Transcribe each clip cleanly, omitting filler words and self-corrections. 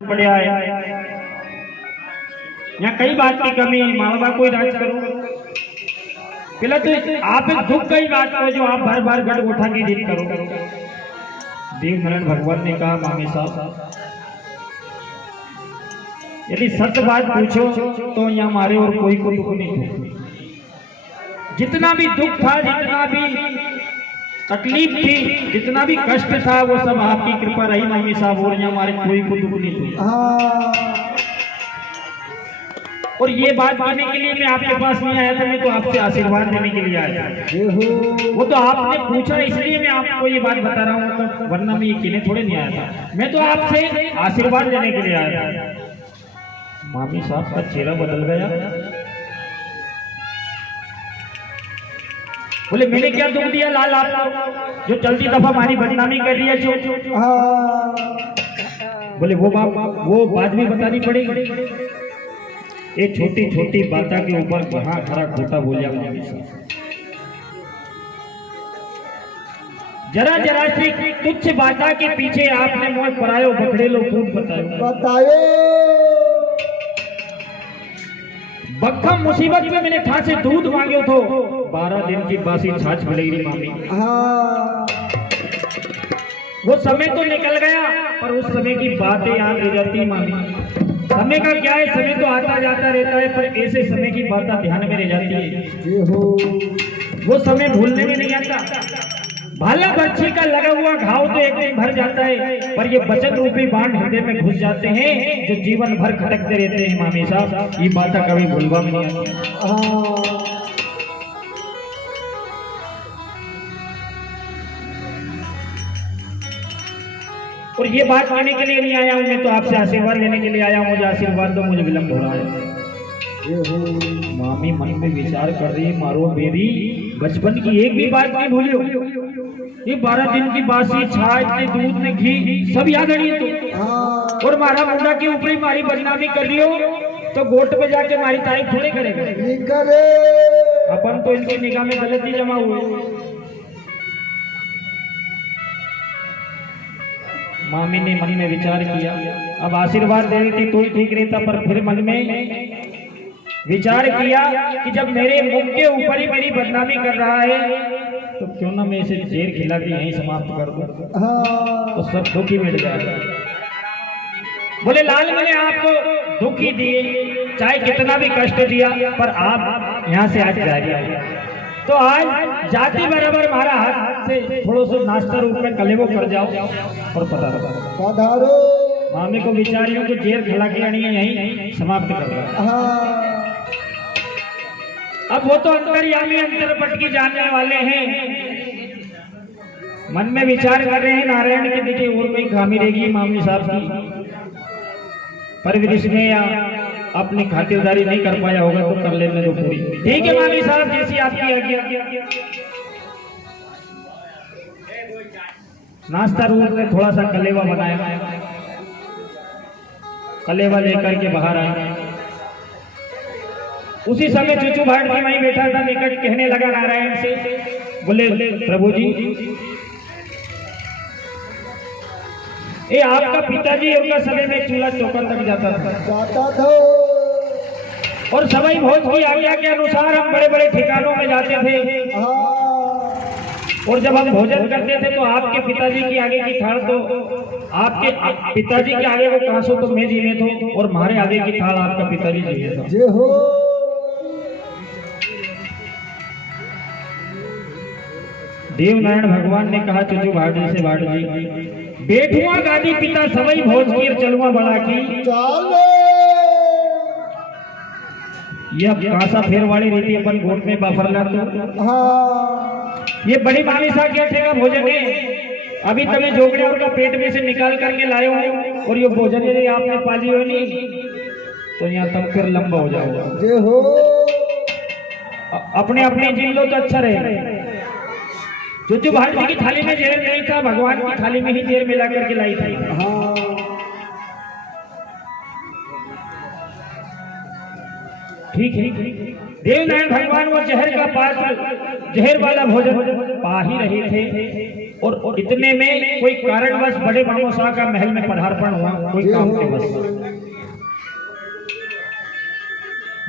पड़ा है। यहाँ कई बात की कमी है, माँ बाप को राज करो। पहले तो आप एक दुख की बात करो जो आप बार बार गढ़ उठा के दिन करो। देव नारायण भगवान ने कहा मामी साहब, यदि सच बात पूछो तो यहाँ हमारे और कोई को दुख नहीं था। जितना भी दुख था, जितना भी तकलीफ थी, जितना भी कष्ट था, वो सब आपकी कृपा रही मामी साहब, और यहाँ हमारे कोई को दुख नहीं था। और ये बात कहने के लिए मैं आपके पास नहीं आया था, मैं तो आपसे आशीर्वाद देने के लिए आया था। वो तो आपने पूछा इसलिए मैं आपको ये बात बता रहा हूँ, तो वरना मैं ये कहने थोड़े नहीं आया था। मैं तो आपसे आशीर्वाद देने के लिए आया था। मामी साहब का चेहरा बदल गया। बोले मैंने क्या दुख दिया लाल आपको, जो चलती दफा हमारी बदनामी कर रही है जो। बोले वो बात भी बतानी पड़ेगी। ये छोटी छोटी बातों के ऊपर कहाँ खरा खोटा बोलिया मामी साहब। जरा जरा सी तुच्छ बाता के पीछे आपने मोह परायो बखड़े लो फूट बताए। बखम मुसीबत में मैंने था से दूध मांगे तो 12 दिन की बासी छाछ मिलेगी मामी। वो समय तो निकल गया, पर उस समय की बातें याद रह जाती मामी। समय का क्या है, समय तो आता जाता रहता है, पर ऐसे समय की बातें ध्यान में रह जाती है। वो समय भूलने में नहीं आता। भाला बच्चे का लगा हुआ घाव तो एक दिन भर जाता है, पर ये बचत रूपी बाण हृदय में घुस जाते हैं, जो जीवन भर खटकते रहते हैं मामी साहब। ये बातें कभी भूलवा में नहीं आती। और ये बात कहने के लिए नहीं आया हूं, मैं तो आपसे आशीर्वाद लेने के लिए आया हूं। मुझे आशीर्वाद दो, मुझे विलंब हो रहा है। मामी मन में विचार कर रही है, मारो मेरी बचपन की एक भी बात नहीं भूलियो। ये 12 दिन की बासी छाछ ने दूध ने घी सब याद रही तो। और मारा मुंडा के ऊपर ही मारी बदनामी कर रही हो, तो गोट पे जाके मारी तारीफ थोड़े करेगा। अपन तो इनकी निगाह में गलती जमा हुए। मामी ने मन में विचार किया, अब आशीर्वाद दे रही थी तो ही ठीक रहता, पर फिर मन में विचार किया कि जब मेरे मुख के ऊपर ही मेरी बदनामी कर रहा है, तो क्यों ना मैं इसे जेर खिला के यहीं समाप्त कर दूं, तो सब दुखी मिट जाएगा। बोले लाल मैंने आपको दुखी दिए, चाहे कितना भी कष्ट दिया, पर आप यहाँ से आज जा रहे। तो आज जाति बराबर हमारा हाथ से थोड़ा सा नाश्ता रूप में कलेवो कर जाओ और पधारो। मामी को विचारियों को जेल खिला के आनी है, यहीं समाप्त कर दो। अब वो तो अंतर्यामी अंतरपट की जानने वाले हैं, मन में विचार कर रहे हैं नारायण के दिखे और कोई खामी रहेगी मामी साहब की, पर में या अपनी खातिरदारी नहीं कर पाया होगा तो कर लेने दो पूरी। ठीक है मामी साहब, जैसी आपकी आज्ञा। नाश्ता रूप में थोड़ा सा कलेवा बनाया, कलेवा लेकर के बाहर आए। उसी समय चुचू भाट जी वहीं बैठा था, निकट कहने लगा नारायण से, बोले प्रभु जी, ये आपका पिताजी उनका समय में चूल्हा चौका तक जाता था और सवाई भोज की आज्ञा के अनुसार हम बड़े बड़े ठिकानों में जाते थे, और जब हम भोजन करते थे तो आपके पिताजी की आगे की थाल तो आपके पिताजी के आगे वो कांसो तो मैं जीवे थो, और हमारे आगे की थाल आपका पिताजी जीवे था। देव नारायण भगवान ने कहा चुचू भाट जी से, भाट जी बैठुआ गादी पिता सवई भोज की चलुआ बड़ा की। ये कांसा फेर वाली रीति अपन गोट में बाफरला तो ये बड़ी मामी साहब क्या ठेगा भोजन है, अभी तभी जोगड़े और का पेट में से निकाल करके लाए हो, और ये भोजन यदि आपने पाली हो नहीं तो यहाँ तब फिर लंबा हो जाएगा। अपने अपने जिन लो तो अच्छा रहे। चुचू भाट जी की थाली में जहर नहीं था, भगवान की थाली में ही जहर मिला करके लाई थी। ठीक है, देव नारायण भगवान वो जहर का पात्र, जहर वाला भोजन पा ही रहे थे। और इतने में कोई कारणवश बड़े मामा साहब का महल में पधारपण हुआ, कोई काम के वश।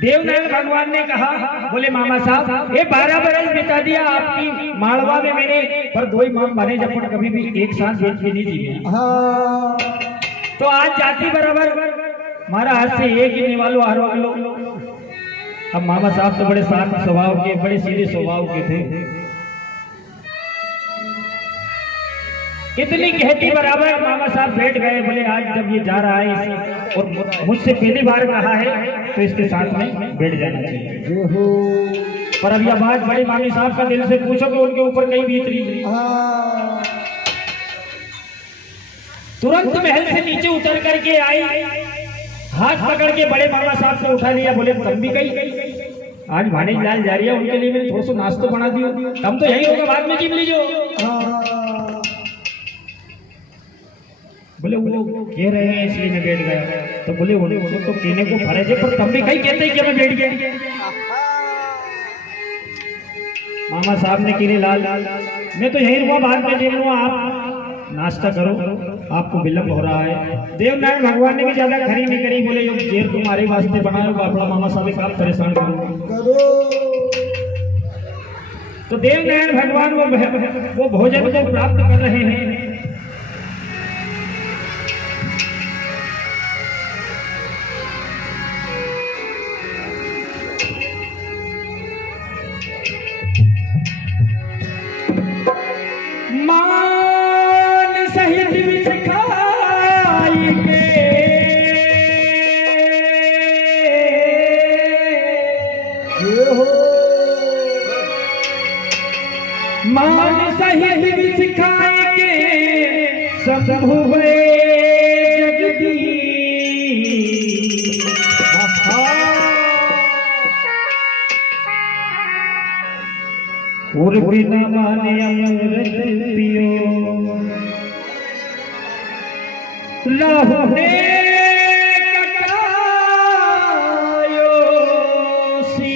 देवनारायण भगवान ने कहा, बोले मामा साहब ये 12 बरस बिता दिया आपकी मालवा में मैंने, पर 2 ही माम बने जब कभी भी एक साथ बेच के नहीं जी। तो आज जाति बराबर हमारा हाथ से एक ही निवालो हार वालो। अब मामा साहब तो बड़े शांत स्वभाव के, बड़े सीधे स्वभाव के थे। इतनी कहती बराबर मामा साहब बैठ गए, बोले आज जब ये जा रहा है और मुझसे पहली बार कहा है तो इसके साथ में बैठ जाना चाहिए। पर अब यह बात बड़े मामी साहब का दिल से पूछोगे उनके ऊपर कहीं बीत रही। तुरंत महल से नीचे उतर करके आई, हाथ पकड़ के बड़े मामा साहब को उठा लिया, बोले तुम भी कहीं आज भाने लाल जा रही है, उनके लिए मैंने थोड़ा सा नाश्ता बना दियो, हम तो यही होगा बाद में जीव लीजिए। बोले वो कह रहे हैं इसलिए मैं बैठ गया। तो बोले वो तो कहने को फर्ज है, पर तुम भी कहीं कहते हैं कि मैं बैठ गया। मामा साहब ने कहे लाल मैं तो यही रुका, बाद में देख लूंगा, आप नाश्ता करो, आपको विलंब हो रहा है। देवनारायण भगवान ने भी ज्यादा खरी नहीं करी, बोले यो जेर तुम्हारे वास्ते बनाए हो, अपना मामा साहब आप परेशान करो। तो देवनारायण भगवान वो भोजन को प्राप्त कर रहे हैं। मान सहित विष खाई के मान सहित विष खाए के शंभु हुए जगदीश। और बिना माने अमृत पियो राहु ने कटायो सी।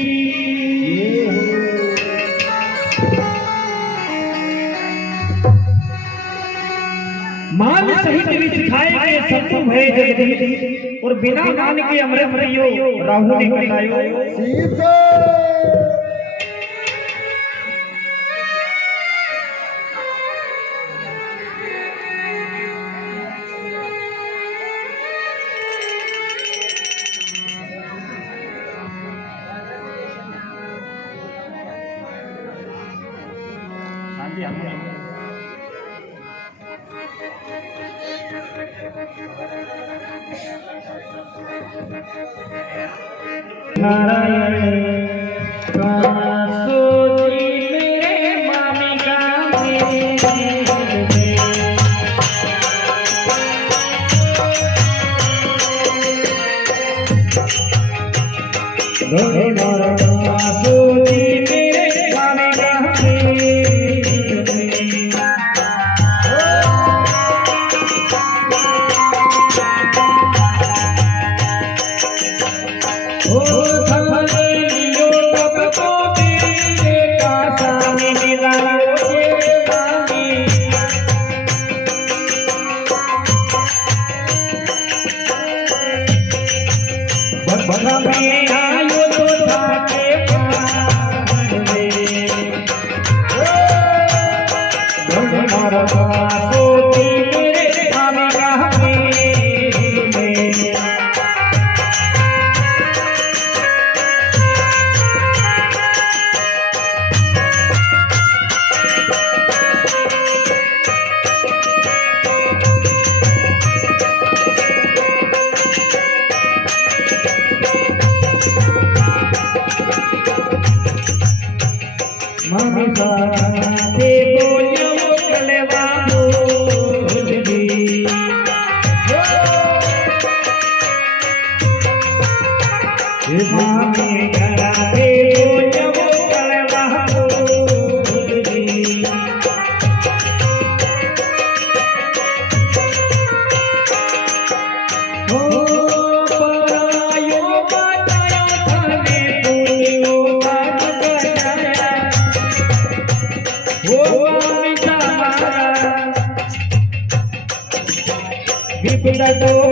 मान सहित विष खाए के शंभु भय जगदीश, और बिना मान के अमृत पियो राहु ने कटायो। नारायण कासोजी मेरे मामी का Oh, पिता तो